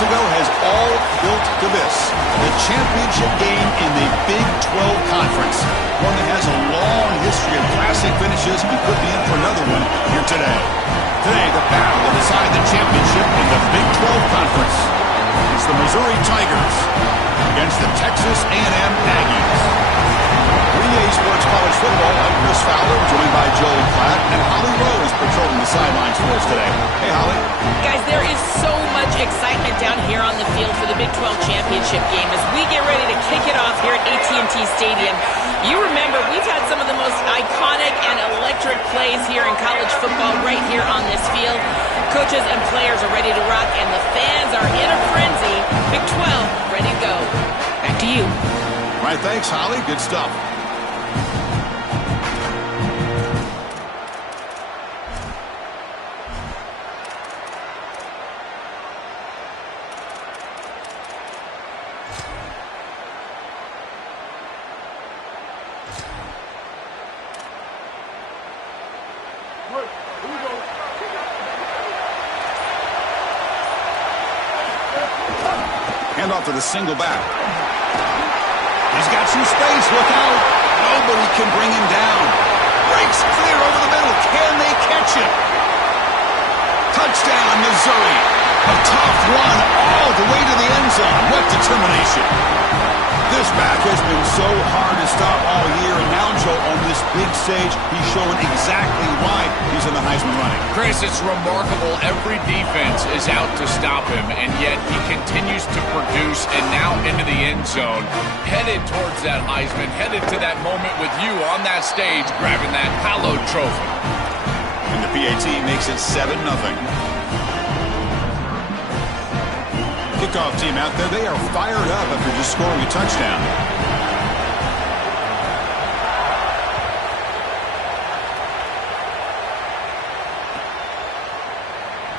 weeks ago has all built to this. The championship game in the Big 12 Conference. One that has a long history of classic finishes and could be in for another one here today. Today, the battle to decide the championship in the Big 12 Conference. It's the Missouri Tigers against the Texas A&M Aggies. 3A Sports College Football, I'm Chris Fowler, joined by Joey Klatt, and Holly Rose patrolling the sidelines for us today. Hey, Holly. Guys, there is so much excitement down here on the field for the Big 12 championship game as we get ready to kick it off here at AT&T Stadium. You remember, we've had some of the most iconic and electric plays here in college football right here on this field. Coaches and players are ready to rock, and the fans are in a frenzy. Big 12, ready to go. Back to you. All right, thanks, Holly. Good stuff. Hand off to the single back. He's got some space. Look out. Nobody can bring him down. Breaks clear over the middle. Can they catch him? Touchdown, Missouri. A tough one all the way to the end zone. What determination. This back has been so hard to stop all year, and now, Joe, on this big stage, he's showing exactly why he's in the Heisman running. Chris, it's remarkable. Every defense is out to stop him, and yet he continues to produce, and now into the end zone, headed towards that Heisman, headed to that moment with you on that stage, grabbing that hallowed trophy. And the PAT makes it 7-0. Kickoff team out there, they are fired up after just scoring a touchdown.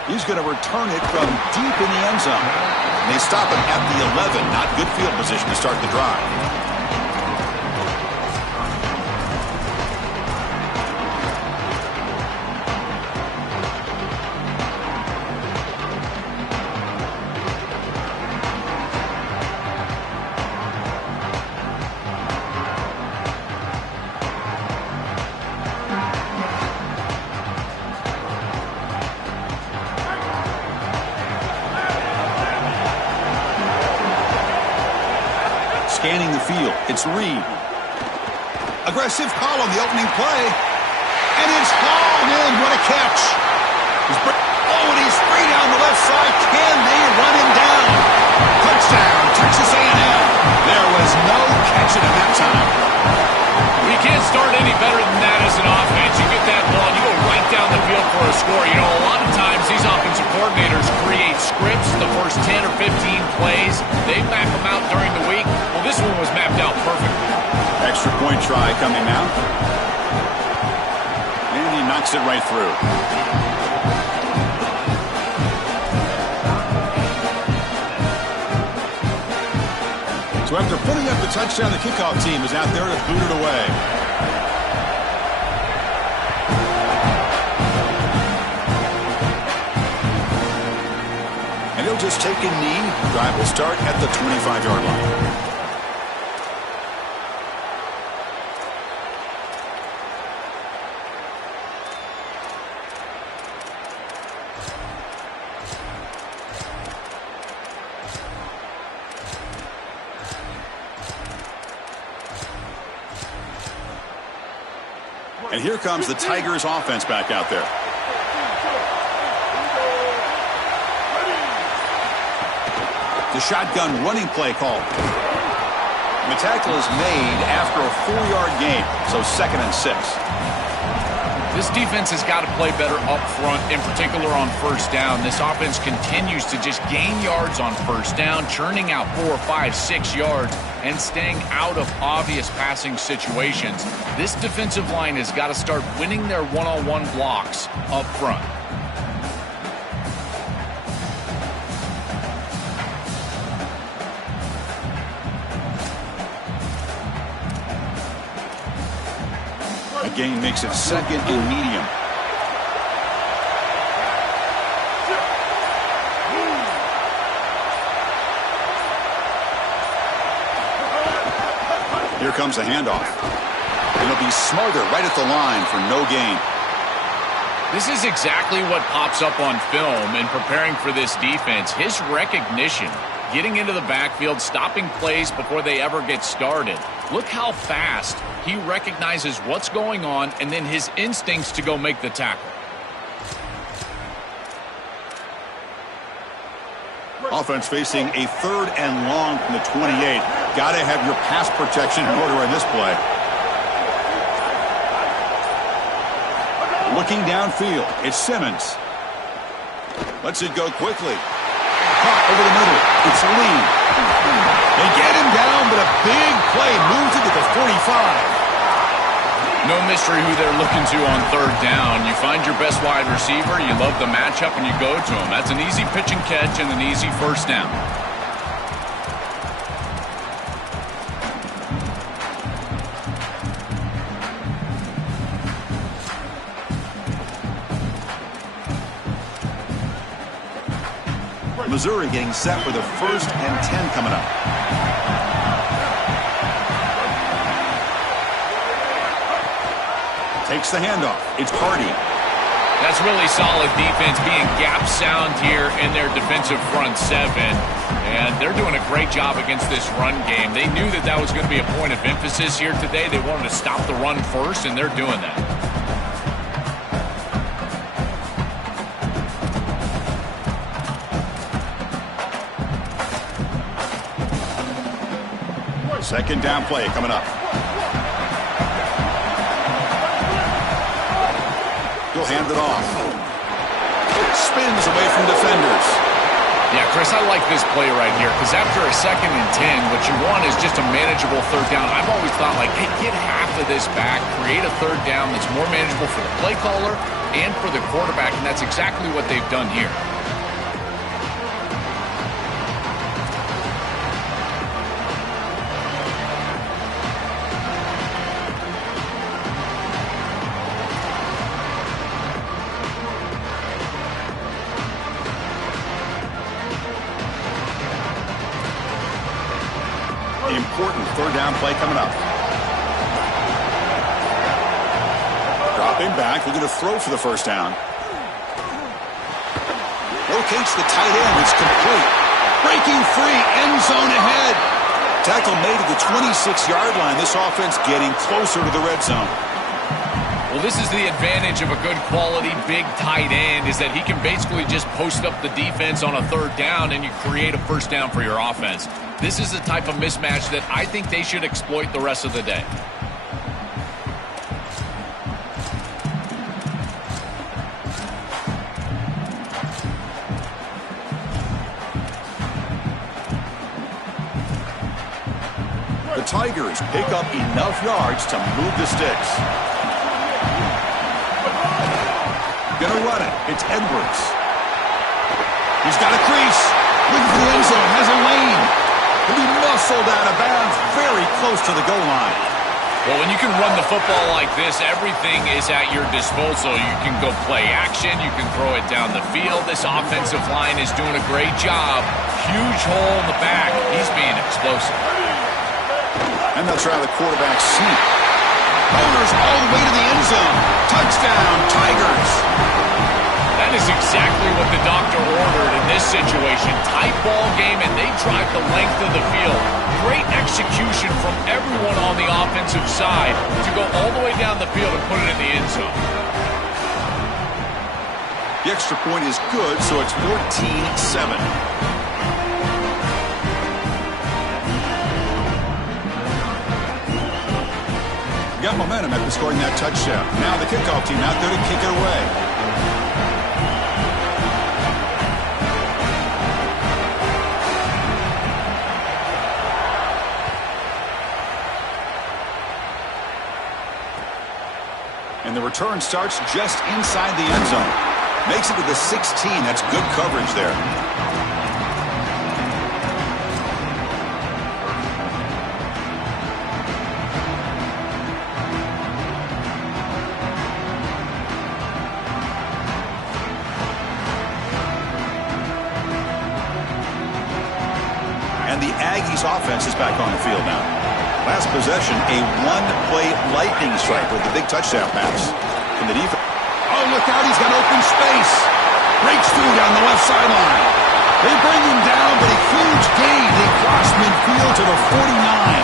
He's going to return it from deep in the end zone. They stop him at the 11. Not good field position to start the drive. Scanning the field, it's Reed. Aggressive call on the opening play. And it's hauled in. What a catch. And he's free down the left side. Can they run him down? Touchdown, Texas A&M. There was no catching him that time. You can't start any better than that as an offense. You get that ball, and you go right down the field for a score. You know, a lot of times these offensive coordinators create scripts the first 10 or 15 plays. They map them out during the week. Well, this one was mapped out perfectly. Extra point try coming now. And he knocks it right through. So after putting up the touchdown, the kickoff team is out there to boot it away. And he'll just take a knee. Drive will start at the 25-yard line. And here comes the Tigers offense back out there. The shotgun running play call. The tackle is made after a 4-yard gain, so 2nd and 6. This defense has got to play better up front, in particular on first down. This offense continues to just gain yards on first down, churning out 4, 5, 6 yards, and staying out of obvious passing situations. This defensive line has got to start winning their one-on-one blocks up front. A gain makes it 2nd and medium. Here comes a handoff. And it'll be Smarter right at the line for no gain. This is exactly what pops up on film in preparing for this defense. His recognition, getting into the backfield, stopping plays before they ever get started. Look how fast he recognizes what's going on and then his instincts to go make the tackle. Offense facing a 3rd and long from the 28. Got to have your pass protection in order in this play. Looking downfield, it's Simmons. Lets it go quickly. Caught over the middle. It's Lee. They get him down, but a big play moves it to the 45. No mystery who they're looking to on 3rd down. You find your best wide receiver, you love the matchup, and you go to him. That's an easy pitch and catch and an easy 1st down. Missouri getting set for the 1st and 10 coming up. Takes the handoff. It's Hardy. That's really solid defense, being gap sound here in their defensive front 7. And they're doing a great job against this run game. They knew that that was going to be a point of emphasis here today. They wanted to stop the run first, and they're doing that. Second down play coming up. He'll hand it off. Spins away from defenders. Yeah, Chris, I like this play right here because after a 2nd and 10, what you want is just a manageable 3rd down. I've always thought, like, hey, get half of this back, create a 3rd down that's more manageable for the play caller and for the quarterback, and that's exactly what they've done here. Important 3rd down play coming up. Dropping back, looking to throw for the 1st down. Locates the tight end, it's complete. Breaking free, end zone ahead. Tackle made at the 26-yard line. This offense getting closer to the red zone. Well, this is the advantage of a good quality big tight end, is that he can basically just post up the defense on a 3rd down and you create a 1st down for your offense. This is the type of mismatch that I think they should exploit the rest of the day. The Tigers pick up enough yards to move the sticks. Gonna run it. It's Edwards. He's got a crease. Looking for the end zone. Has a lane. He'll be muscled out of bounds very close to the goal line. Well, when you can run the football like this, everything is at your disposal. You can go play action. You can throw it down the field. This offensive line is doing a great job. Huge hole in the back. He's being explosive. And they'll try the quarterback sneak. Boulders all the way to the end zone. Touchdown, Tigers. That is exactly what the doctor ordered in this situation. Tight ball game, and they drive the length of the field. Great execution from everyone on the offensive side to go all the way down the field and put it in the end zone. The extra point is good, so it's 14-7. Got momentum after scoring that touchdown. Now the kickoff team out there to kick it away. And the return starts just inside the end zone. Makes it to the 16. That's good coverage there. And the Aggies offense is back on the field now. Last possession, a one-play lightning strike with the big touchdown pass. From the defense. Oh, look out, he's got open space. Breaks through down the left sideline. They bring him down, but a huge gain. They cross midfield to the 49.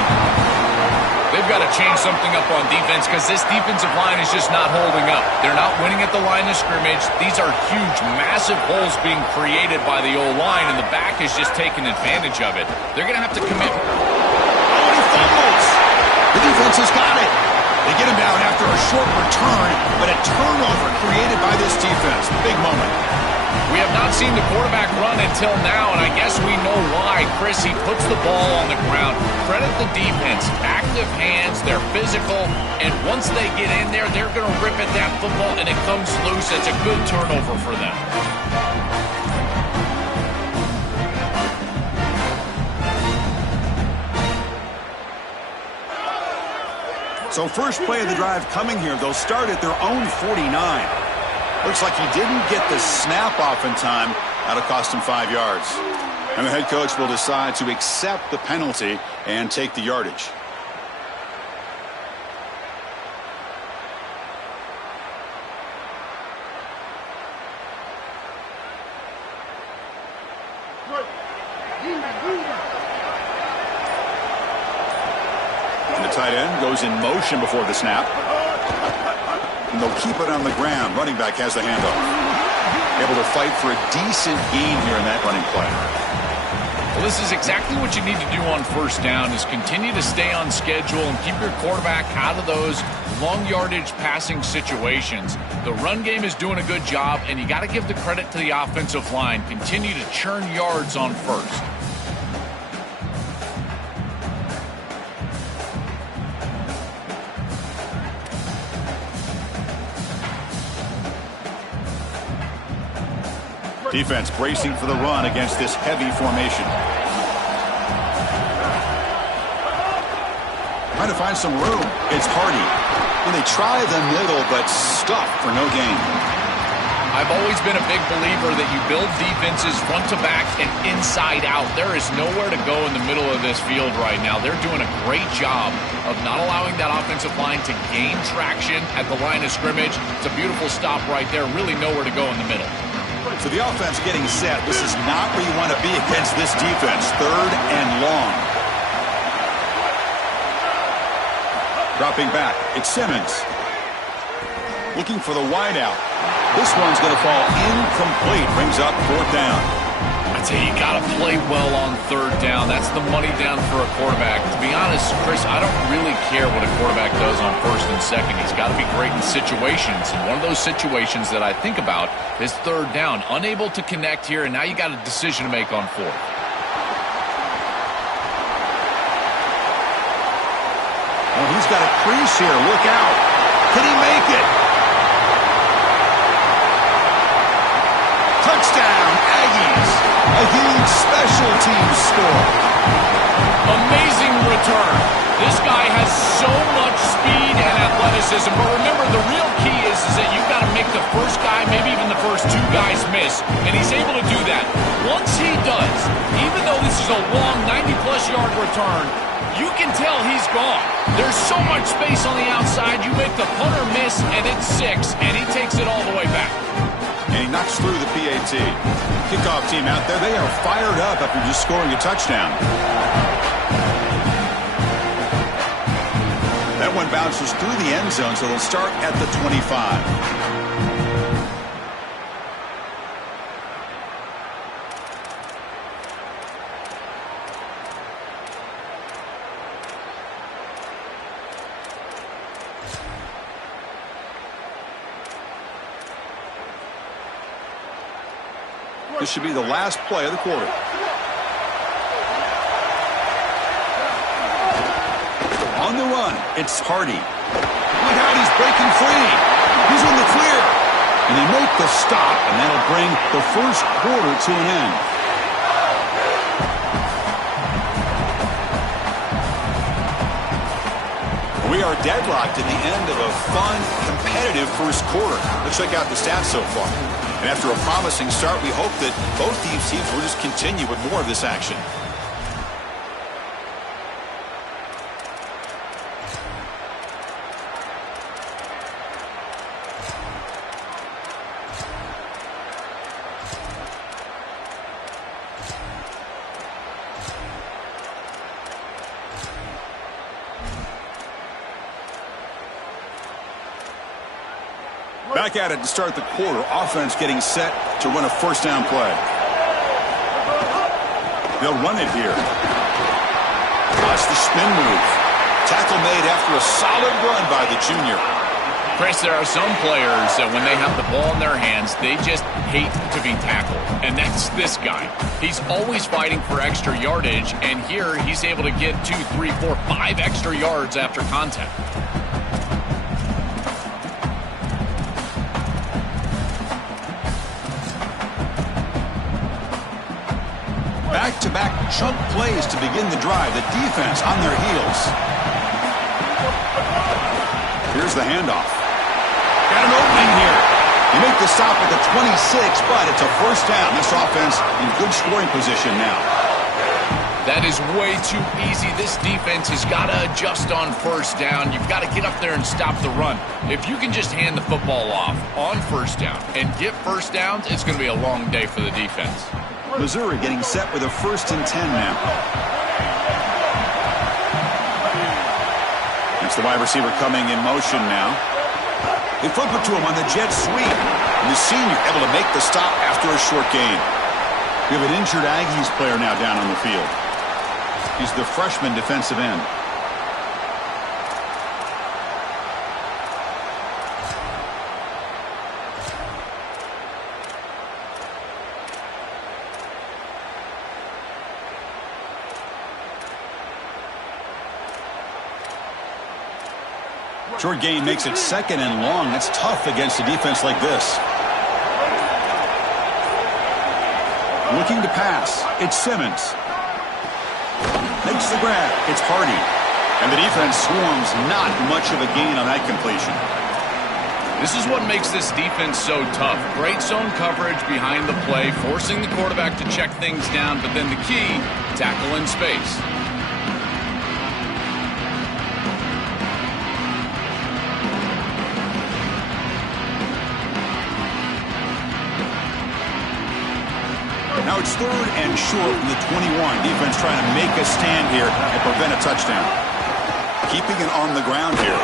They've got to change something up on defense because this defensive line is just not holding up. They're not winning at the line of scrimmage. These are huge, massive holes being created by the O-line, and the back is just taking advantage of it. They're going to have to commit. Oh, and he fumbles. The defense has got it. They get him down after a short return, but a turnover created by this defense. Big moment. We have not seen the quarterback run until now, and I guess we know why. Chris, he puts the ball on the ground. Credit the defense. Active hands, they're physical, and once they get in there, they're going to rip at that football, and it comes loose. It's a good turnover for them. So first play of the drive coming here. They'll start at their own 49. Looks like he didn't get the snap off in time. That'll cost him 5 yards. And the head coach will decide to accept the penalty and take the yardage. And the tight end goes in motion before the snap. And they'll keep it on the ground. Running back has the handoff. Able to fight for a decent gain here in that running play. Well, this is exactly what you need to do on first down, is continue to stay on schedule and keep your quarterback out of those long yardage passing situations. The run game is doing a good job, and you got to give the credit to the offensive line. Continue to churn yards on first. Defense bracing for the run against this heavy formation. Trying to find some room. It's Hardy. And they try the middle, but stuffed for no gain. I've always been a big believer that you build defenses front to back and inside out. There is nowhere to go in the middle of this field right now. They're doing a great job of not allowing that offensive line to gain traction at the line of scrimmage. It's a beautiful stop right there. Really nowhere to go in the middle. So the offense getting set. This is not where you want to be against this defense. 3rd and long. Dropping back. It's Simmons. Looking for the wideout. This one's going to fall incomplete. Brings up 4th down. I tell you, you got to play well on 3rd down. That's the money down for a quarterback. To be honest, Chris, I don't really care what a quarterback does on 1st and 2nd. He's got to be great in situations. And one of those situations that I think about is 3rd down. Unable to connect here, and now you got a decision to make on 4th. Well, he's got a crease here. Look out. Can he make it? Touchdown, Aggies. A huge special teams score. Amazing return. This guy has so much speed and athleticism. But remember, the real key is that you've got to make the first guy, maybe even the first 2 guys miss. And he's able to do that. Once he does, even though this is a long 90-plus yard return, you can tell he's gone. There's so much space on the outside. You make the punter miss, and it's 6, and he takes it all the way back. And he knocks through the PAT. Kickoff team out there, they are fired up after just scoring a touchdown. That one bounces through the end zone, so they'll start at the 25. This should be the last play of the quarter. On the run, it's Hardy. Look out, he's breaking free. He's in the clear. And they make the stop, and that'll bring the first quarter to an end. We are deadlocked at the end of a fun, competitive first quarter. Let's check out the stats so far. And after a promising start, we hope that both these teams will just continue with more of this action. Back at it to start the quarter. Offense getting set to run a first down play. They'll run it here. Watch the spin move. Tackle made after a solid run by the junior. Chris, there are some players that when they have the ball in their hands, they just hate to be tackled. And that's this guy. He's always fighting for extra yardage, and here he's able to get 2, 3, 4, 5 extra yards after contact. Back-to-back chunk plays to begin the drive. The defense on their heels. Here's the handoff. Got an opening here. You make the stop at the 26, but it's a first down. This offense in good scoring position now. That is way too easy. This defense has got to adjust on first down. You've got to get up there and stop the run. If you can just hand the football off on first down and get first downs, it's going to be a long day for the defense. Missouri getting set with a 1st and 10 now. It's the wide receiver coming in motion now. They flip it to him on the jet sweep. And the senior able to make the stop after a short gain. We have an injured Aggies player now down on the field. He's the freshman defensive end. Short gain makes it 2nd and long. That's tough against a defense like this. Looking to pass. It's Simmons. Makes the grab. It's Hardy. And the defense swarms. Not much of a gain on that completion. This is what makes this defense so tough. Great zone coverage behind the play, forcing the quarterback to check things down, but then the key, tackle in space. Now it's 3rd and short from the 21. Defense trying to make a stand here and prevent a touchdown. Keeping it on the ground here.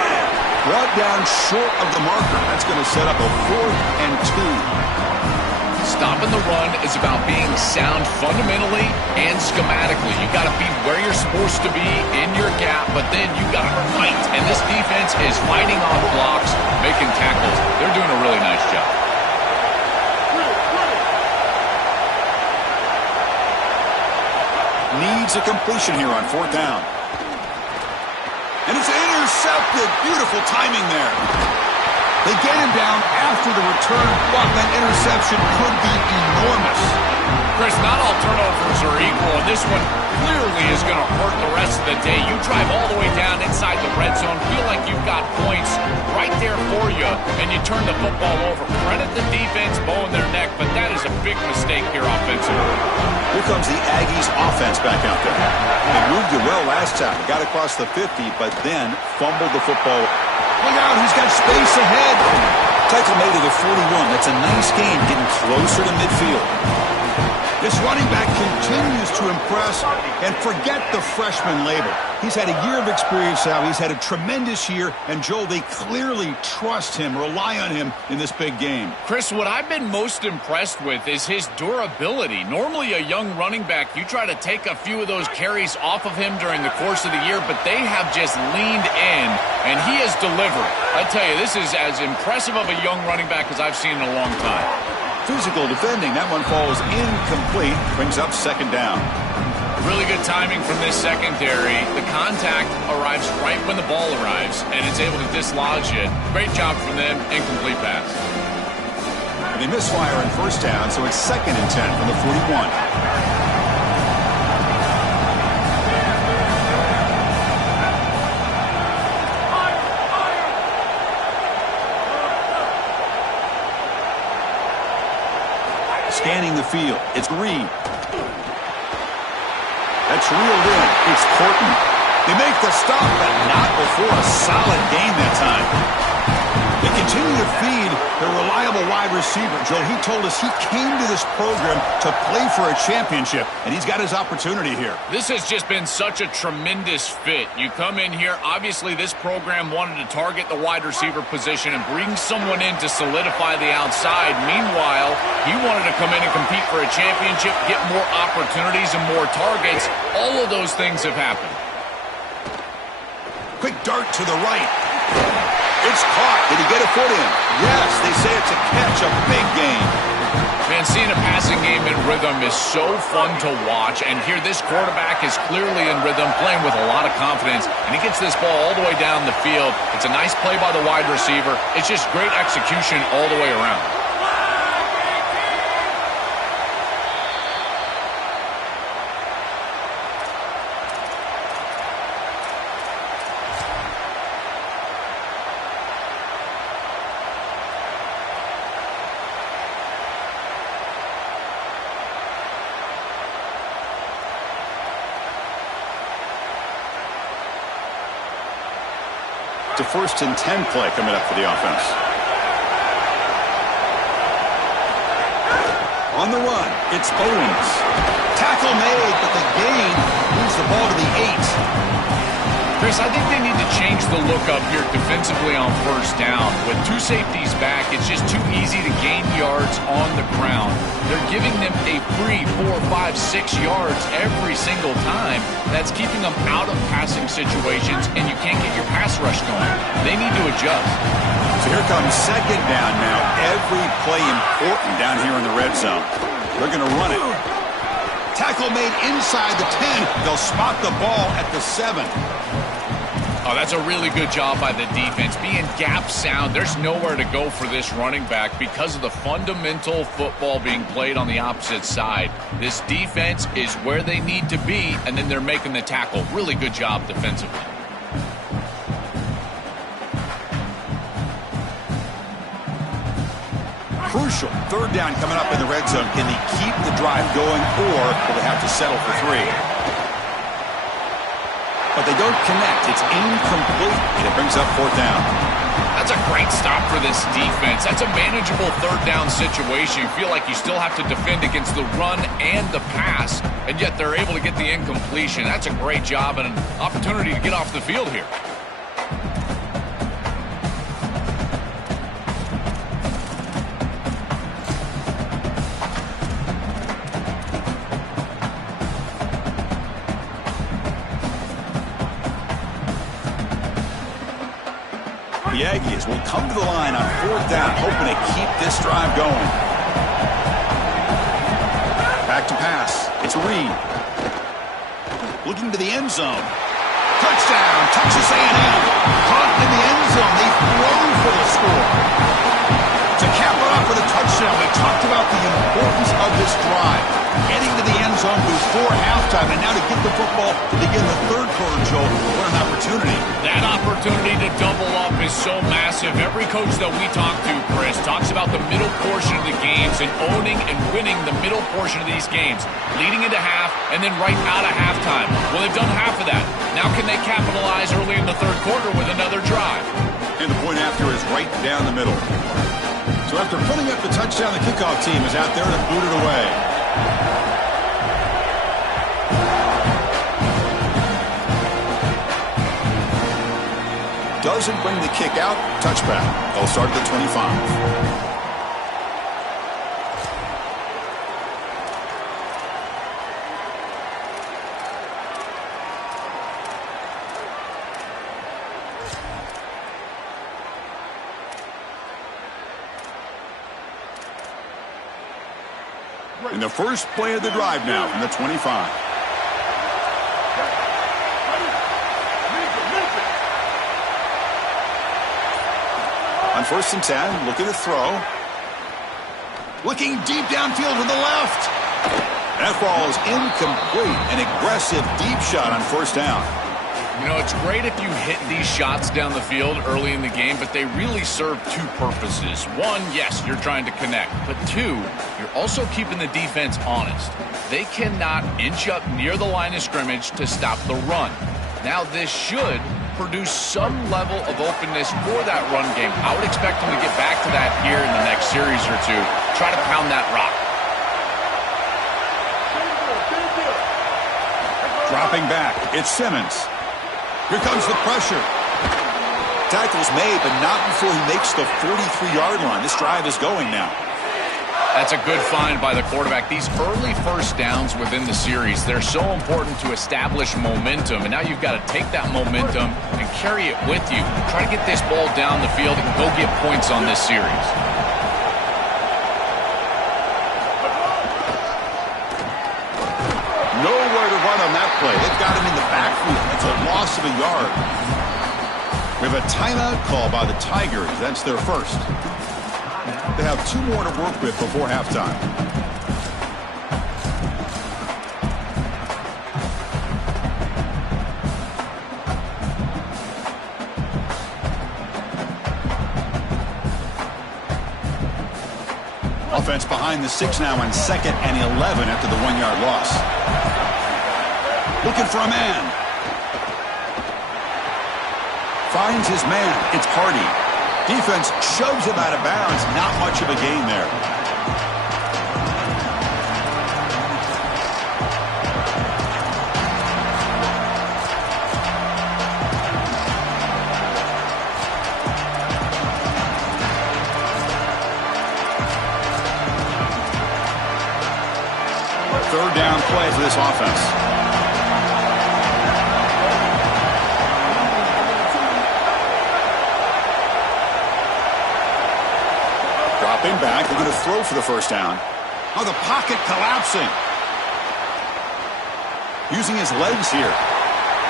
Brought down short of the marker. That's going to set up a 4th and 2. Stopping the run is about being sound fundamentally and schematically. You got to be where you're supposed to be in your gap, but then you got to fight. And this defense is fighting off blocks, making tackles. They're doing a really nice job. Needs a completion here on 4th down. And it's intercepted. Beautiful timing there. They get him down after the return, but that interception could be enormous. Chris, not all turnovers are equal, and this one clearly is going to hurt the rest of the day. You drive all the way down inside the red zone, feel like you've got points right there for you, and you turn the football over. Credit the defense, bowing their neck, but that is a big mistake here offensively. Here comes the Aggies offense back out there. They moved it well last time. Got across the 50, but then fumbled the football. Look out, he's got space ahead. Tackle made to the 41. That's a nice gain, getting closer to midfield. This running back continues to impress, and forget the freshman label. He's had a year of experience now. He's had a tremendous year, and Joel, they clearly trust him, rely on him in this big game. Chris, what I've been most impressed with is his durability. Normally a young running back, you try to take a few of those carries off of him during the course of the year, but they have just leaned in, and he has delivered. I tell you, this is as impressive of a young running back as I've seen in a long time. Physical defending. That one falls incomplete. Brings up 2nd down. Really good timing from this secondary. The contact arrives right when the ball arrives, and it's able to dislodge it. Great job from them. Incomplete pass. They misfire on 1st down, so it's 2nd and 10 from the 41. Scanning the field. It's Reed. That's reeled in. It's Horton. They make the stop, but not before a solid gain that time. They continue to feed their reliable wide receiver. Joe, he told us he came to this program to play for a championship, and he's got his opportunity here. This has just been such a tremendous fit. You come in here, obviously this program wanted to target the wide receiver position and bring someone in to solidify the outside. Meanwhile, he wanted to come in and compete for a championship, get more opportunities and more targets. All of those things have happened. Quick dart to the right. It's caught. Did he get a foot in? Yes, they say it's a catch, a big gain. Man, seeing a passing game in rhythm is so fun to watch. And here, this quarterback is clearly in rhythm, playing with a lot of confidence. And he gets this ball all the way down the field. It's a nice play by the wide receiver. It's just great execution all the way around. It's a 1st and 10 play coming up for the offense. On the run, it's Owens. Tackle made, but the gain moves the ball to the 8. Chris, I think they need to change the look up here defensively on 1st down. With 2 safeties back, it's just too easy to gain yards on the ground. They're giving them a free 4, 5, 6 yards every single time. That's keeping them out of passing situations, and you can't get your pass rush going. They need to adjust. So here comes 2nd down now. Every play important down here in the red zone. They're going to run it. Tackle made inside the 10. They'll spot the ball at the 7. Oh, that's a really good job by the defense. Being gap sound, there's nowhere to go for this running back because of the fundamental football being played on the opposite side. This defense is where they need to be, and then they're making the tackle. Really good job defensively. Crucial 3rd down coming up in the red zone. Can they keep the drive going, or will they have to settle for 3? But they don't connect. It's incomplete, and it brings up 4th down. That's a great stop for this defense. That's a manageable 3rd down situation. You feel like you still have to defend against the run and the pass, and yet they're able to get the incompletion. That's a great job and an opportunity to get off the field here. The Aggies will come to the line on 4th down, hoping to keep this drive going. Back to pass. It's Reed. Looking to the end zone. Touchdown, Texas A&M. Caught in the end zone. They throw for the score. To cap it off with a touchdown, we talked about the importance of this drive. Getting to the end zone before halftime, and now to get the football to begin the 3rd quarter, Joel. What an opportunity. That opportunity to double up is so massive. Every coach that we talk to, Chris, talks about the middle portion of the games and owning and winning the middle portion of these games, leading into half and then right out of halftime. Well, they've done half of that. Now can they capitalize early in the 3rd quarter with another drive? And the point after is right down the middle. So after putting up the touchdown, the kickoff team is out there to boot it away. Doesn't bring the kick out. Touchback. They'll start at the 25. In the first play of the drive now from the 25. On 1st and 10, look at the throw. Looking deep downfield to the left. That ball is incomplete. An aggressive deep shot on 1st down. You know, it's great if you hit these shots down the field early in the game, but they really serve 2 purposes. 1, yes, you're trying to connect. But 2, you're also keeping the defense honest. They cannot inch up near the line of scrimmage to stop the run. Now this should produce some level of openness for that run game. I would expect them to get back to that here in the next series or two. Try to pound that rock. Dropping back, it's Simmons. Here comes the pressure. Tackle's made, but not before he makes the 43-yard line. This drive is going now. That's a good find by the quarterback. These early first downs within the series, they're so important to establish momentum. And now you've got to take that momentum and carry it with you. Try to get this ball down the field and go get points on this series. Nowhere to run on that play. They've got him in the backfield. That's a loss of a yard. We have a timeout call by the Tigers. That's their first. They have 2 more to work with before halftime. Offense behind the 6 now on 2nd and 11 after the 1-yard loss. Looking for a man. Finds his man. It's Hardy. Defense shoves him out of bounds. Not much of a gain there. Third down play for this offense. Dropping back, they're going to throw for the first down. Oh, the pocket collapsing. Using his legs here.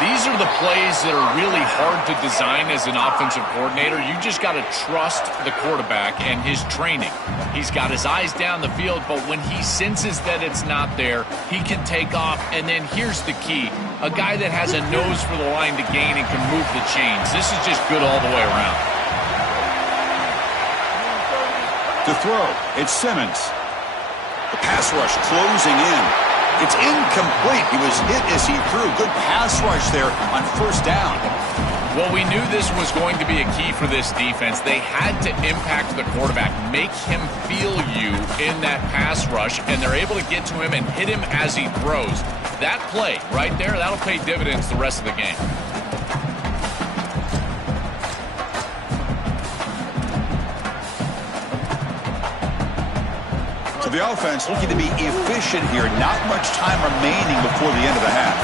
These are the plays that are really hard to design as an offensive coordinator. You just got to trust the quarterback and his training. He's got his eyes down the field, but when he senses that it's not there, he can take off. And then here's the key. A guy that has a nose for the line to gain and can move the chains. This is just good all the way around. To throw, it's Simmons. The pass rush closing in. It's incomplete. He was hit as he threw. Good pass rush there on first down. Well, we knew this was going to be a key for this defense. They had to impact the quarterback, make him feel you in that pass rush, and they're able to get to him and hit him as he throws. That play right there, that'll pay dividends the rest of the game. So the offense looking to be efficient here. Not much time remaining before the end of the half.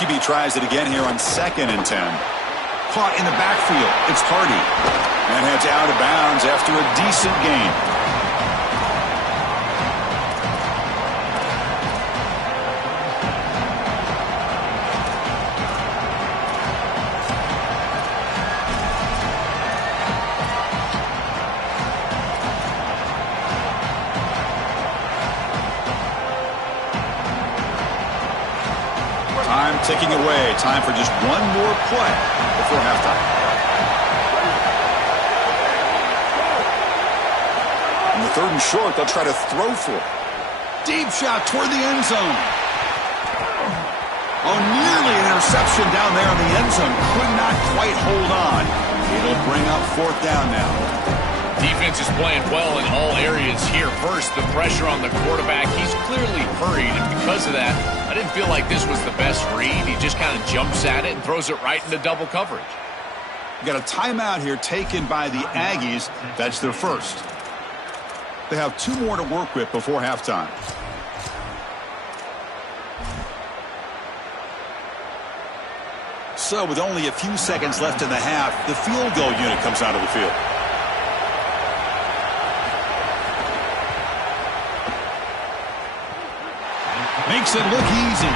QB tries it again here on 2nd and 10. Caught in the backfield. It's Hardy. And heads out of bounds after a decent gain. Time ticking away. Time for just one more play before halftime. In the 3rd and short, they'll try to throw for it. Deep shot toward the end zone. Oh, nearly an interception down there in the end zone. Could not quite hold on. It'll bring up 4th down now. Defense is playing well in all areas here. First, the pressure on the quarterback. He's clearly hurried, and because of that, I didn't feel like this was the best read. He just kind of jumps at it and throws it right into double coverage. Got a timeout here taken by the Aggies. That's their first. They have 2 more to work with before halftime. So with only a few seconds left in the half, the field goal unit comes out of the field. Makes it look easy.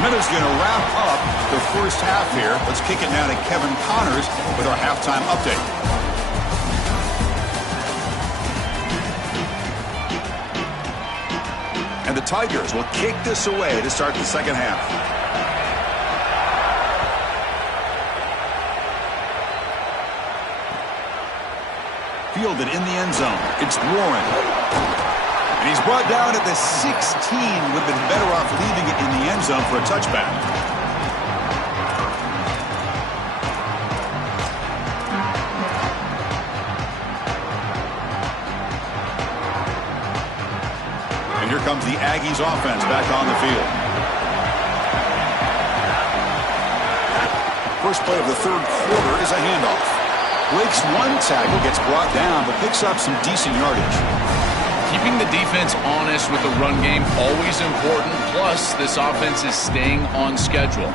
Minutes going to wrap up the first half here. Let's kick it now to Kevin Connors with our halftime update. And the Tigers will kick this away to start the second half. fielded in the end zone. It's Warren. And he's brought down at the 16. Would have been better off leaving it in the end zone for a touchback. And here comes the Aggies offense back on the field. First play of the third quarter is a handoff. Breaks one tackle, gets brought down, but picks up some decent yardage. Keeping the defense honest with the run game, always important. Plus, this offense is staying on schedule.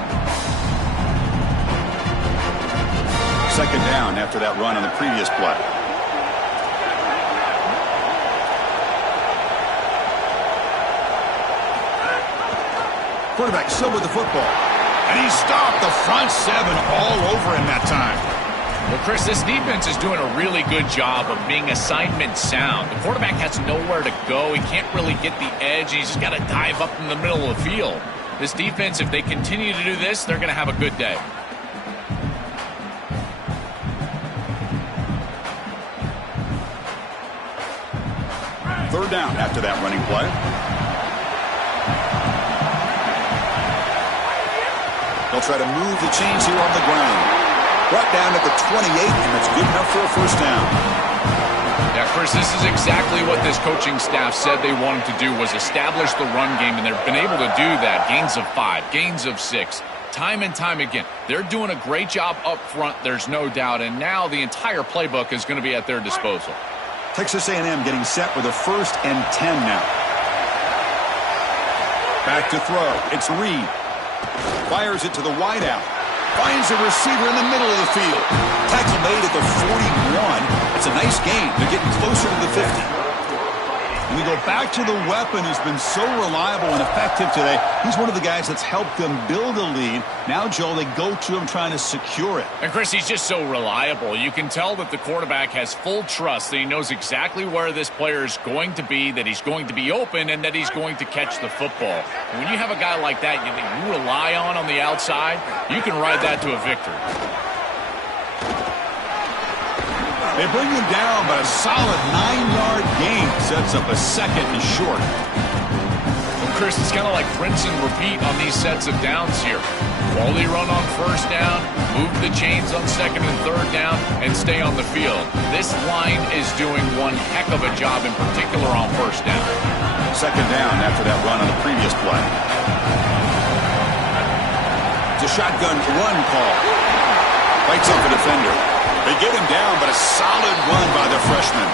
Second down after that run on the previous play. Quarterback still with the football. And he stopped the front seven all over him that time. Well, Chris, this defense is doing a really good job of being assignment sound. The quarterback has nowhere to go. He can't really get the edge. He's just got to dive up in the middle of the field. This defense, if they continue to do this, they're going to have a good day. Third down after that running play. They'll try to move the chains here on the ground. Brought down at the 28, and that's good enough for a first down. Yeah, Chris, this is exactly what this coaching staff said they wanted to do, was establish the run game, and they've been able to do that. Gains of 5, gains of 6, time and time again. They're doing a great job up front, there's no doubt, and now the entire playbook is going to be at their disposal. Texas A&M getting set with a 1st and 10 now. Back to throw. It's Reed. Fires it to the wideout. Finds a receiver in the middle of the field. Tackle made at the 41. It's a nice gain. They're getting closer to the 50. And we go back to the weapon who's been so reliable and effective today. He's one of the guys that's helped them build a lead. Now, Joel, they go to him trying to secure it. And, Chris, he's just so reliable. You can tell that the quarterback has full trust, that he knows exactly where this player is going to be, that he's going to be open, and that he's going to catch the football. And when you have a guy like that you rely on the outside, you can ride that to a victory. They bring him down, but a solid 9-yard gain sets up a 2nd and short. Well, Chris, it's kind of like rinse and repeat on these sets of downs here. Quality run on first down, move the chains on 2nd and 3rd down, and stay on the field. This line is doing one heck of a job, in particular on first down. 2nd down after that run on the previous play. It's a shotgun run call. Fights up a defender. They get him down, but a solid run by the freshman.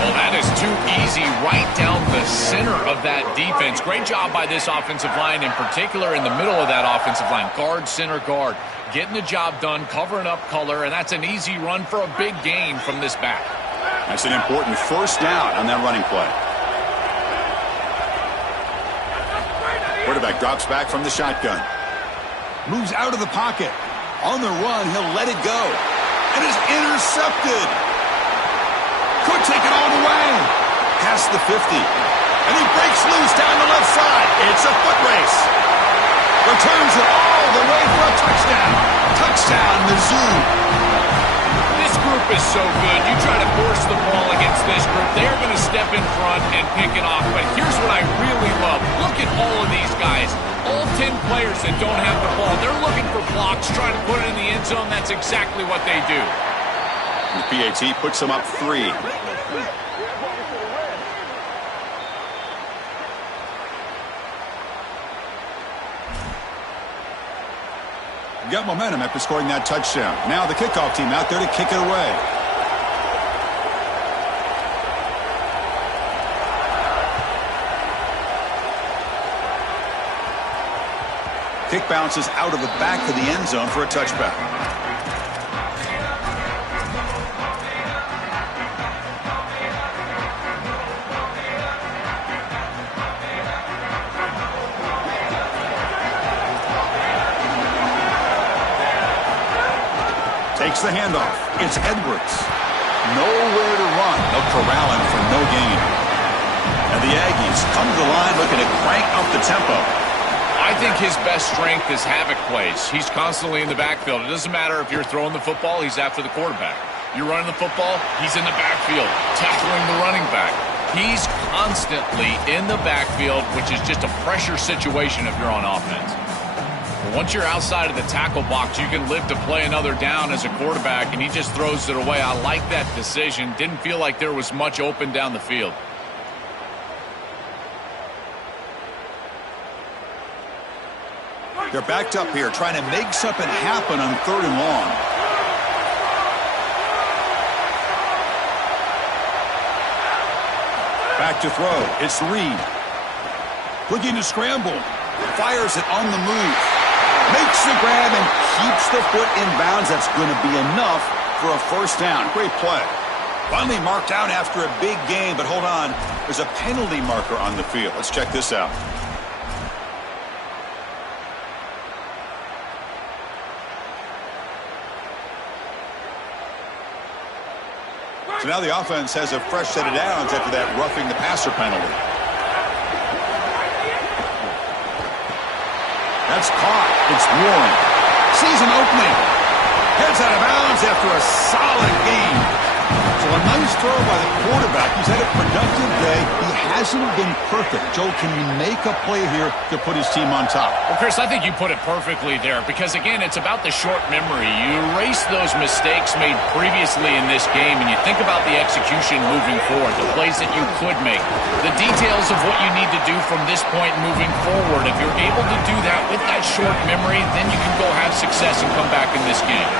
Well, that is too easy right down the center of that defense. Great job by this offensive line, in particular in the middle of that offensive line. Guard, center, guard. Getting the job done, covering up color, and that's an easy run for a big gain from this back. That's an important 1st down on that running play. Quarterback drops back from the shotgun. Moves out of the pocket. On the run, he'll let it go. And is intercepted. Could take it all the way. Past the 50. And he breaks loose down the left side. It's a foot race. Returns it all the way for a touchdown. Touchdown, Mizzou. This group is so good. You try to force the ball against this group, they're going to step in front and pick it off. But here's what I really love. Look at all of these guys. All 10 players that don't have the ball. They're looking for blocks, trying to put it in the end zone. That's exactly what they do. The PAT puts them up 3. Got momentum after scoring that touchdown. Now the kickoff team out there to kick it away. Kick bounces out of the back of the end zone for a touchback. Takes the handoff. It's Edwards. Nowhere to run. They'll corral him for no gain. And the Aggies come to the line looking to crank up the tempo. I think his best strength is havoc plays. He's constantly in the backfield. It doesn't matter if you're throwing the football, he's after the quarterback. You're running the football, he's in the backfield, tackling the running back. He's constantly in the backfield, which is just a pressure situation if you're on offense. But once you're outside of the tackle box, you can live to play another down as a quarterback, and he just throws it away. I like that decision. Didn't feel like there was much open down the field. They're backed up here, trying to make something happen on 3rd and long. Back to throw. It's Reed. Looking to scramble. Fires it on the move. Makes the grab and keeps the foot in bounds. That's going to be enough for a first down. Great play. Finally marked out after a big gain, but hold on. There's a penalty marker on the field. Let's check this out. So now the offense has a fresh set of downs after that roughing the passer penalty. That's caught. It's Warren. Sees an opening. Heads out of bounds after a solid gain. So a nice throw by the quarterback. He's had a productive day. He hasn't been perfect. Joe, can he make a play here to put his team on top? Well, Chris, I think you put it perfectly there because, again, it's about the short memory. You erase those mistakes made previously in this game, and you think about the execution moving forward, the plays that you could make, the details of what you need to do from this point moving forward. If you're able to do that with that short memory, then you can go have success and come back in this game.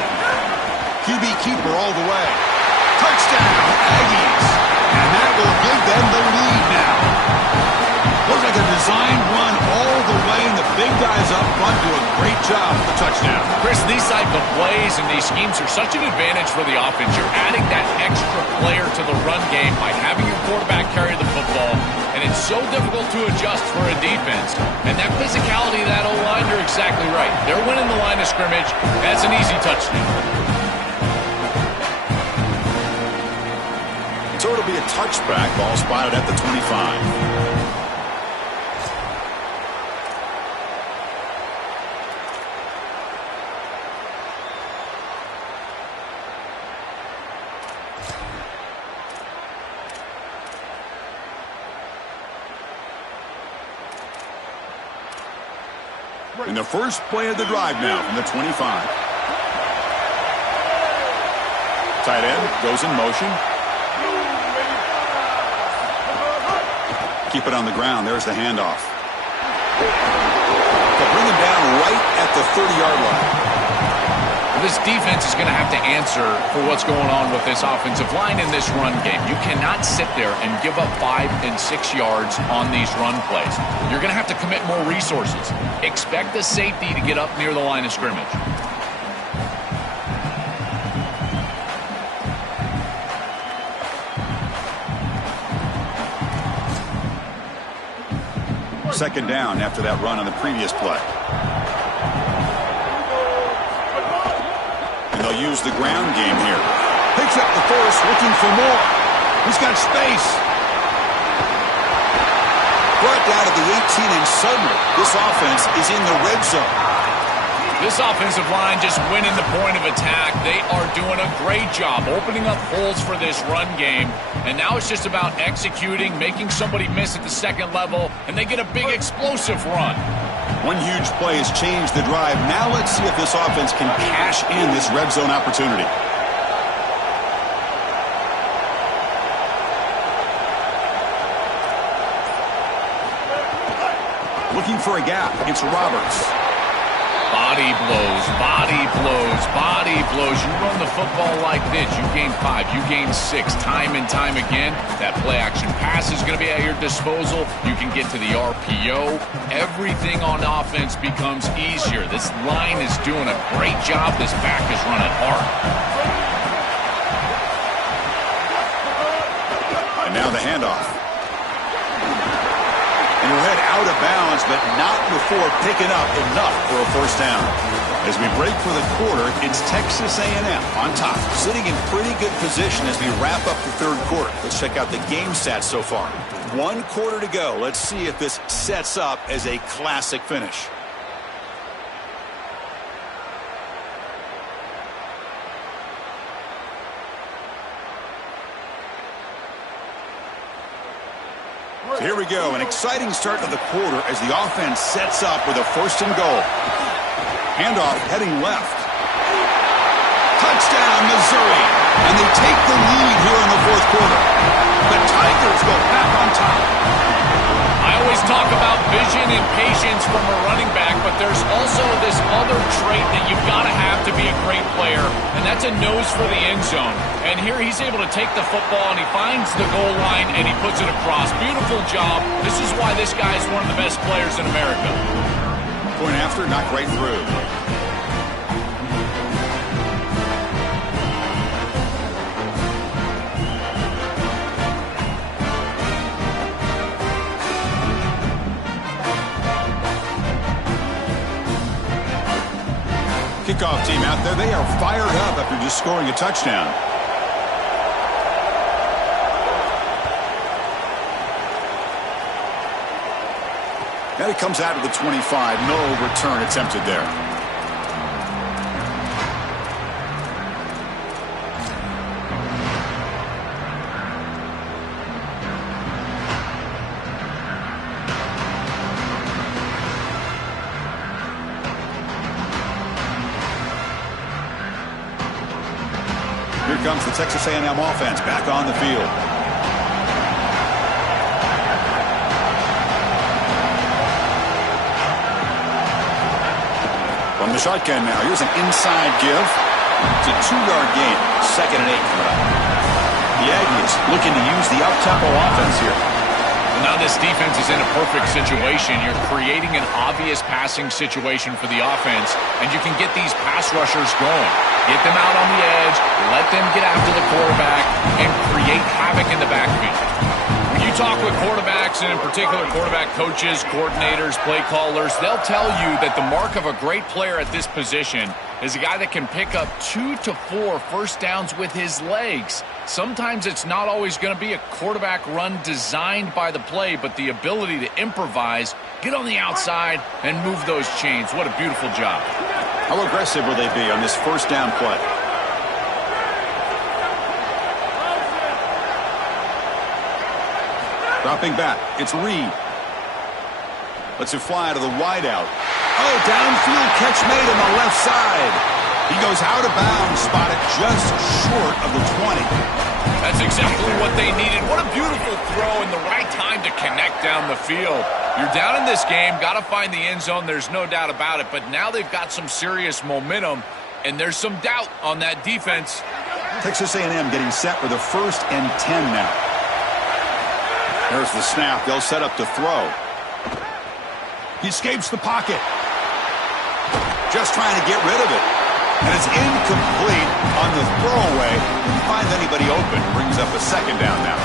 QB keeper all the way. Touchdown, Aggies. And that will give them the lead now. Looks like a designed run all the way, and the big guys up front do a great job with the touchdown. Chris, these type of plays and these schemes are such an advantage for the offense. You're adding that extra player to the run game by having your quarterback carry the football, and it's so difficult to adjust for a defense. And that physicality of that O-line, you're exactly right. They're winning the line of scrimmage. That's an easy touchdown. So it'll be a touchback. Ball spotted at the 25. And the first play of the drive now from the 25. Tight end goes in motion. Keep it on the ground. There's the handoff. They'll bring him down right at the 30-yard line. This defense is going to have to answer for what's going on with this offensive line in this run game. You cannot sit there and give up 5 and 6 yards on these run plays. You're going to have to commit more resources. Expect the safety to get up near the line of scrimmage. Second down after that run on the previous play. And they'll use the ground game here. Picks up the first, looking for more. He's got space. Brought down to the 18, and suddenly this offense is in the red zone. This offensive line just winning the point of attack. They are doing a great job opening up holes for this run game. And now it's just about executing, making somebody miss at the second level, and they get a big explosive run. One huge play has changed the drive. Now let's see if this offense can cash in this red zone opportunity. Looking for a gap. It's Roberts. Body blows, body blows, body blows. You run the football like this, you gain 5, you gain 6, time and time again. That play action pass is going to be at your disposal. You can get to the RPO. Everything on offense becomes easier. This line is doing a great job. This back is running hard. And now the handoff. And he'll head out of bounds, but not before picking up enough for a first down. As we break for the quarter, it's Texas A&M on top, sitting in pretty good position as we wrap up the third quarter. Let's check out the game stats so far. 1 quarter to go. Let's see if this sets up as a classic finish. So here we go, an exciting start to the quarter as the offense sets up with a 1st and goal. Handoff heading left. Touchdown, Missouri. And they take the lead here in the 4th quarter. The Tigers go back on top. I always talk about vision and patience from a running back, but there's also this other trait that you've got to have to be a great player, and that's a nose for the end zone. And here he's able to take the football, and he finds the goal line, and he puts it across. Beautiful job. This is why this guy is one of the best players in America. Point after, knocked right through. Kickoff team out there, they are fired up after just scoring a touchdown. And it comes out of the 25. No return attempted there. Here comes the Texas A&M offense back on the field. From the shotgun now, here's an inside give. It's a 2-yard gain. 2nd and 8 coming up. The Aggies looking to use the up-tempo offense here. Now this defense is in a perfect situation. You're creating an obvious passing situation for the offense, and you can get these pass rushers going. Get them out on the edge, let them get after the quarterback, and create havoc in the backfield. When you talk with quarterbacks, and in particular quarterback coaches, coordinators, play callers, they'll tell you that the mark of a great player at this position is a guy that can pick up 2 to 4 first downs with his legs. Sometimes it's not always going to be a quarterback run designed by the play, but the ability to improvise, get on the outside, and move those chains. What a beautiful job. How aggressive will they be on this 1st down play? Dropping back, it's Reed. Lets it fly to the wideout. Oh, downfield catch made on the left side. He goes out of bounds, spotted just short of the 20. That's exactly what they needed. What a beautiful throw in the right time to connect down the field. You're down in this game, got to find the end zone, there's no doubt about it, but now they've got some serious momentum, and there's some doubt on that defense. Texas A&M getting set with a 1st and 10 now. There's the snap. They'll set up to throw. He escapes the pocket. Just trying to get rid of it. And it's incomplete on the throwaway. Didn't find anybody open. Brings up a 2nd down now.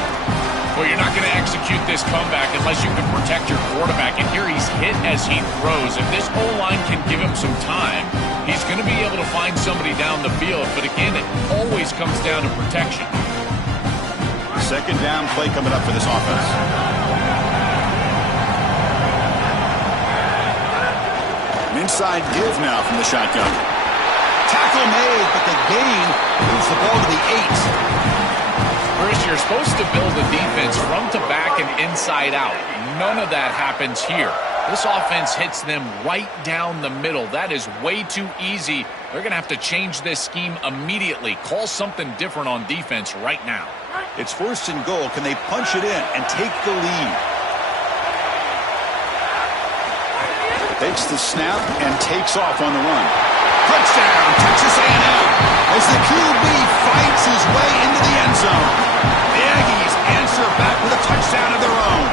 Well, you're not going to execute this comeback unless you can protect your quarterback. And here he's hit as he throws. If this O-line can give him some time, he's going to be able to find somebody down the field. But again, it always comes down to protection. 2nd down play coming up for this offense. An inside give now from the shotgun. Tackle made, but the gain moves the ball to the 8. Chris, you're supposed to build a defense front to back and inside out. None of that happens here. This offense hits them right down the middle. That is way too easy. They're going to have to change this scheme immediately. Call something different on defense right now. It's 1st and goal. Can they punch it in and take the lead? Takes the snap and takes off on the run. Touchdown, Texas A&M, as the QB fights his way into the end zone. The Aggies answer back with a touchdown of their own.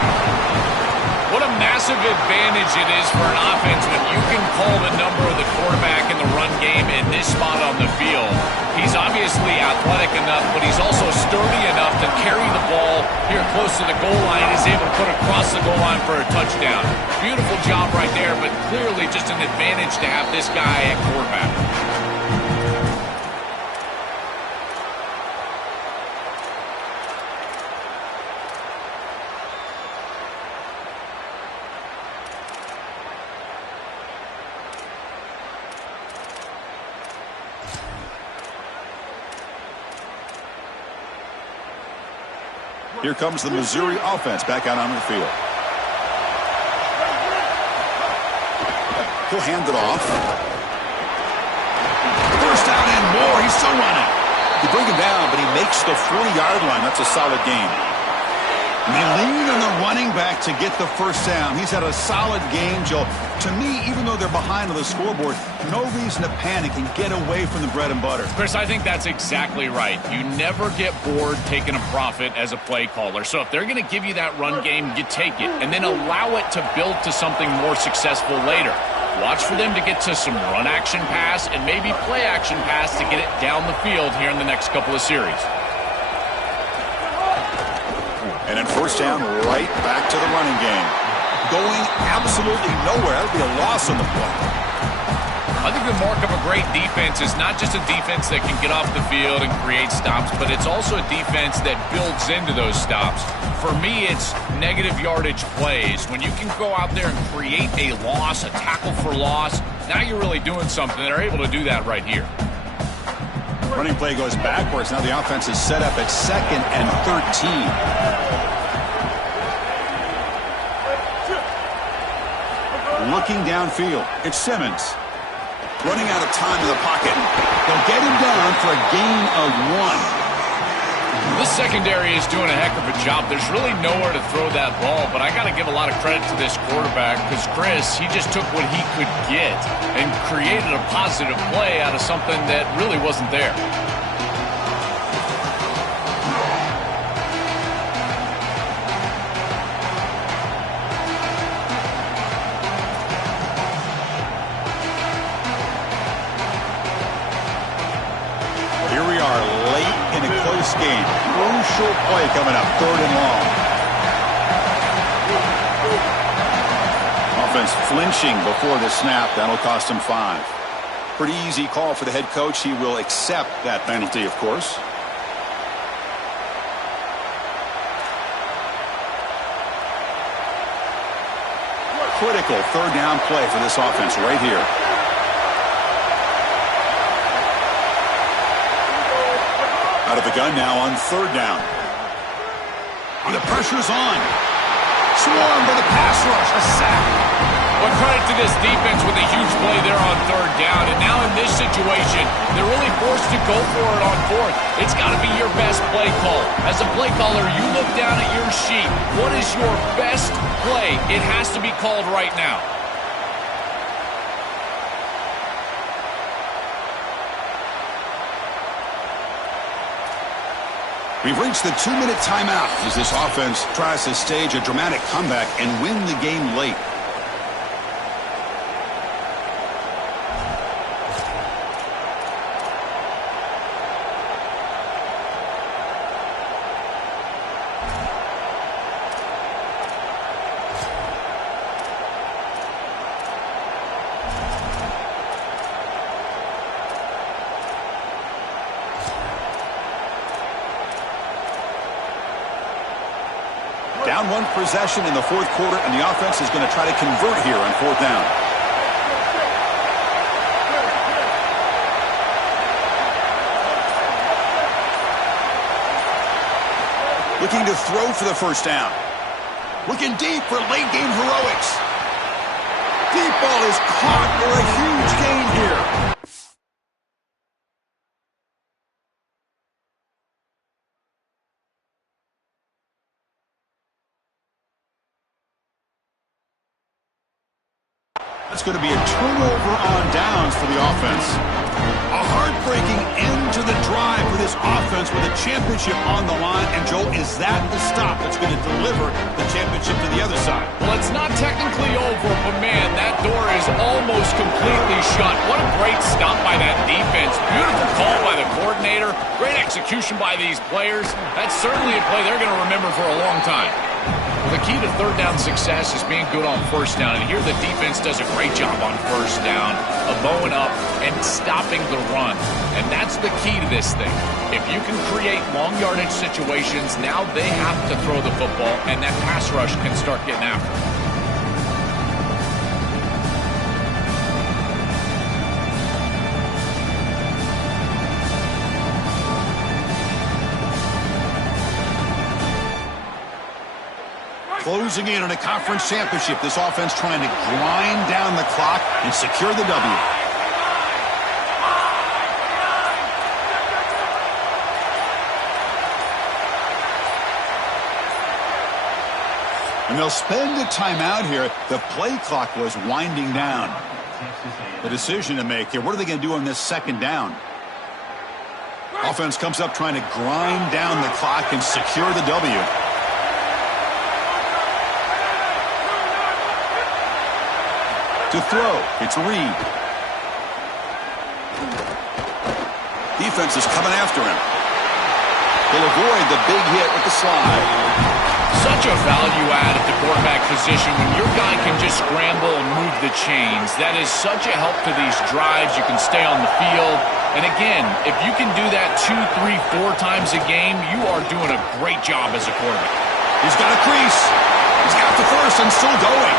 What a massive advantage it is for an offense when you can call the number of the quarterback in the run game in this spot on the field. He's obviously athletic enough, but he's also sturdy enough to carry the ball here close to the goal line. He's able to put it across the goal line for a touchdown. Beautiful job right there, but clearly just an advantage to have this guy at quarterback. Here comes the Missouri offense back out on the field. He'll hand it off. First down and more. He's still running. They bring him down, but he makes the 40-yard line. That's a solid gain. And they lean on the running back to get the first down. He's had a solid game, Joe. To me, even though they're behind on the scoreboard, no reason to panic and get away from the bread and butter. Chris, I think that's exactly right. You never get bored taking a profit as a play caller. So if they're going to give you that run game, you take it, and then allow it to build to something more successful later. Watch for them to get to some run action pass and maybe play action pass to get it down the field here in the next couple of series. And then first down, right back to the running game. Going absolutely nowhere. That would be a loss on the play. I think the mark of a great defense is not just a defense that can get off the field and create stops, but it's also a defense that builds into those stops. For me, it's negative yardage plays. When you can go out there and create a loss, a tackle for loss, now you're really doing something. They're able to do that right here. Running play goes backwards. Now the offense is set up at 2nd and 13. Looking downfield, it's Simmons. Running out of time in the pocket. They'll get him down for a gain of 1. This secondary is doing a heck of a job. There's really nowhere to throw that ball, but I got to give a lot of credit to this quarterback because Chris, he just took what he could get and created a positive play out of something that really wasn't there. Game. Crucial play coming up. 3rd and long. Offense flinching before the snap. That'll cost him 5. Pretty easy call for the head coach. He will accept that penalty, of course. Critical 3rd down play for this offense right here. Out of the gun now on 3rd down. And the pressure's on. Swarmed by the pass rush. A sack. Well, credit to this defense with a huge play there on 3rd down. And now in this situation, they're really forced to go for it on 4th. It's got to be your best play call. As a play caller, you look down at your sheet. What is your best play? It has to be called right now. We've reached the 2-minute timeout as this offense tries to stage a dramatic comeback and win the game late. Down 1 possession in the 4th quarter, and the offense is going to try to convert here on 4th down. Looking to throw for the first down. Looking deep for late game heroics. Deep ball is caught for a huge gain here. That's going to be a turnover on downs for the offense. A heartbreaking end to the drive for this offense with a championship on the line. And, Joe, is that the stop that's going to deliver the championship to the other side? Well, it's not technically over, but, man, that door is almost completely shut. What a great stop by that defense. Beautiful call by the coordinator. Great execution by these players. That's certainly a play they're going to remember for a long time. Well, the key to 3rd down success is being good on 1st down. And here the defense does a great job on 1st down of bowing up and stopping the run. And that's the key to this thing. If you can create long yardage situations, now they have to throw the football, and that pass rush can start getting after it. closing in on a conference championship. This offense trying to grind down the clock and secure the W. And they'll spend a timeout here. The play clock was winding down. The decision to make here. What are they going to do on this second down? Offense comes up trying to grind down the clock and secure the W. To throw, it's Reed. Defense is coming after him. He'll avoid the big hit with the slide. Such a value add at the quarterback position when your guy can just scramble and move the chains. That is such a help to these drives. You can stay on the field. And again, if you can do that 2, 3, 4 times a game, you are doing a great job as a quarterback. He's got a crease. He's got the first and still going.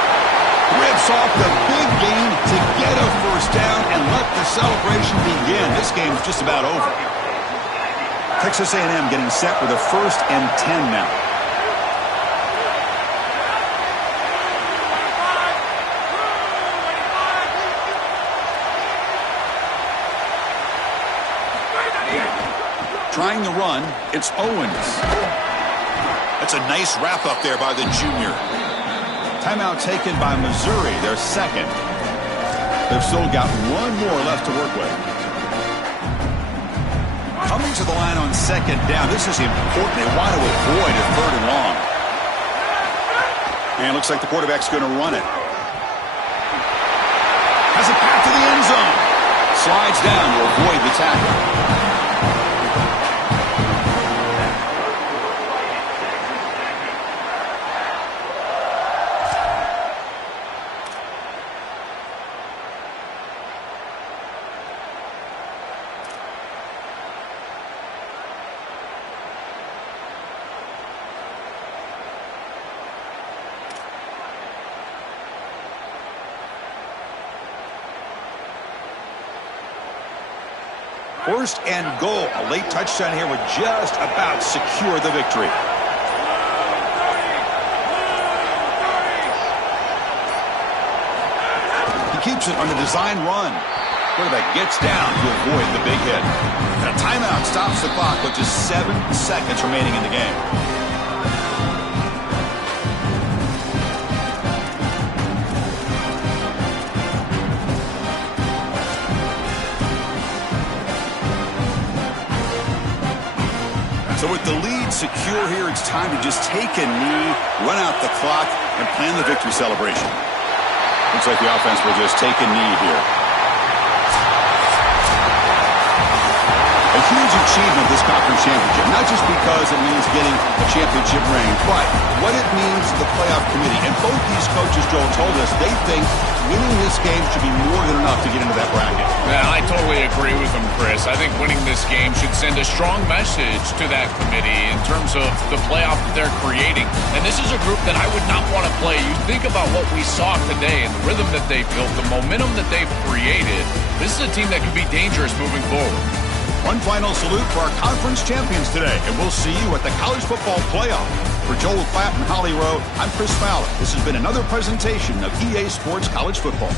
Rips off the big gain to get a first down and let the celebration begin. This game's just about over. Texas A&M getting set with a 1st and 10 now. Trying to run, it's Owens. That's a nice wrap up there by the junior. Timeout taken by Missouri, their second. They've still got one more left to work with. Coming to the line on second down, this is important. They want to avoid a 3rd and long. And it looks like the quarterback's going to run it. Has it back to the end zone. Slides down to avoid the tackle. First and goal. A late touchdown here would just about secure the victory. He keeps it on the design run. Quarterback gets down to avoid the big hit. And a timeout stops the clock with just 7 seconds remaining in the game. So with the lead secure here, it's time to just take a knee, run out the clock, and plan the victory celebration. Looks like the offense will just take a knee here. A huge achievement, this conference championship, not just because it means getting a championship ring, but what it means to the playoff committee. And both these coaches, Joel, told us they think winning this game should be more than enough to get into that bracket. Yeah, I totally agree with them, Chris. I think winning this game should send a strong message to that committee in terms of the playoff that they're creating. And this is a group that I would not want to play. You think about what we saw today and the rhythm that they built, the momentum that they've created. This is a team that could be dangerous moving forward. One final salute for our conference champions today, and we'll see you at the College Football Playoff. For Joel Klatt and Holly Rowe, I'm Chris Fowler. This has been another presentation of EA Sports College Football.